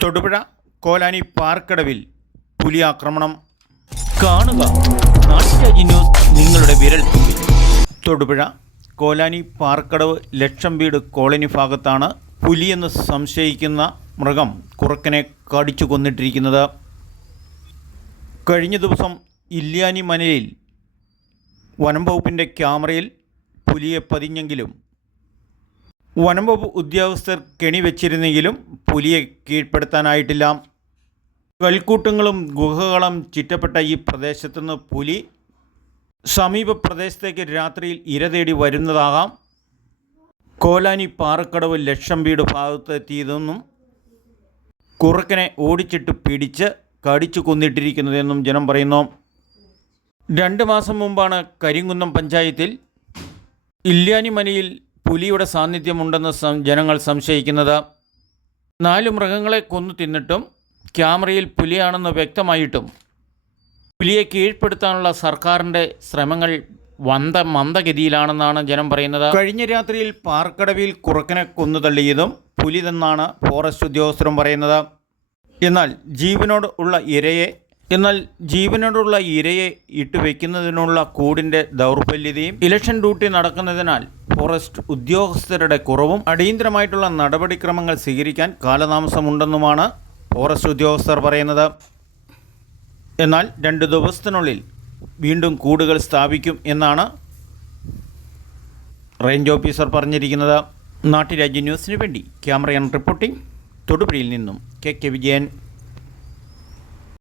തൊടുപുഴ കോലാനി പാർക്കടവിൽ പുലി ആക്രമണം. കാണുക നാട്ടുരാജ്യ ന്യൂസ് നിങ്ങളുടെ വിരൽത്തുമ്പിൽ. തൊടുപുഴ കോലാനി പാർക്കടവ് ലക്ഷം വീട് കോളനി ഭാഗത്താണ് പുലിയെന്ന് സംശയിക്കുന്ന മൃഗം കുറുക്കനെ കടിച്ചു കൊന്നിട്ടിരിക്കുന്നത്. കഴിഞ്ഞ ദിവസം ഇല്യാനി മനയിൽ വനംവകുപ്പിൻ്റെ ക്യാമറയിൽ പുലിയെ പതിഞ്ഞെങ്കിലും വനംവകുപ്പ് ഉദ്യോഗസ്ഥർ കെണിവെച്ചിരുന്നെങ്കിലും പുലിയെ കീഴ്പ്പെടുത്താനായിട്ടില്ല. കൽക്കൂട്ടങ്ങളും ഗുഹകളും ചുറ്റപ്പെട്ട ഈ പ്രദേശത്തുനിന്ന് പുലി സമീപ പ്രദേശത്തേക്ക് രാത്രിയിൽ ഇര തേടി വരുന്നതാകാം കോലാനി പാറക്കടവ് ലക്ഷം വീട് ഭാഗത്തെത്തിയതെന്നും കുറുക്കനെ ഓടിച്ചിട്ട് പിടിച്ച് കടിച്ചു കൊന്നിട്ടിരിക്കുന്നതെന്നും ജനം പറയുന്നു. 2 മാസം മുമ്പാണ് കരിങ്കുന്നം പഞ്ചായത്തിൽ ഇല്യാനി മനയിൽ പുലിയുടെ സാന്നിധ്യമുണ്ടെന്ന് ജനങ്ങൾ സംശയിക്കുന്നത്. 4 മൃഗങ്ങളെ കൊന്നു തിന്നിട്ടും ക്യാമറയിൽ പുലിയാണെന്ന് വ്യക്തമായിട്ടും പുലിയെ കീഴ്പ്പെടുത്താനുള്ള സർക്കാരിൻ്റെ ശ്രമങ്ങൾ മന്ദഗതിയിലാണെന്നാണ് ജനം പറയുന്നത്. കഴിഞ്ഞ രാത്രിയിൽ പാർക്കടവിൽ കുറുക്കനെ കൊന്നു തള്ളിയതും പുലി തന്നാണ് ഫോറസ്റ്റ് ഉദ്യോഗസ്ഥരും പറയുന്നത്. എന്നാൽ ജീവനോടുള്ള ഇരയെ ഇട്ടുവെക്കുന്നതിനുള്ള കൂടിൻ്റെ ദൗർബല്യതയും ഇലക്ഷൻ ഡ്യൂട്ടി നടക്കുന്നതിനാൽ ഫോറസ്റ്റ് ഉദ്യോഗസ്ഥരുടെ കുറവും അടിയന്തരമായിട്ടുള്ള നടപടിക്രമങ്ങൾ സ്വീകരിക്കാൻ കാലതാമസമുണ്ടെന്നുമാണ് ഫോറസ്റ്റ് ഉദ്യോഗസ്ഥർ പറയുന്നത്. എന്നാൽ 2 ദിവസത്തിനുള്ളിൽ വീണ്ടും കൂടുകൾ സ്ഥാപിക്കും എന്നാണ് റേഞ്ച് ഓഫീസർ പറഞ്ഞിരിക്കുന്നത്. നാട്ടുരാജ്യ ന്യൂസിന് വേണ്ടി ക്യാമറയാൻ റിപ്പോർട്ടിംഗ് തൊടുപുഴയിൽ നിന്നും കെ വിജയൻ.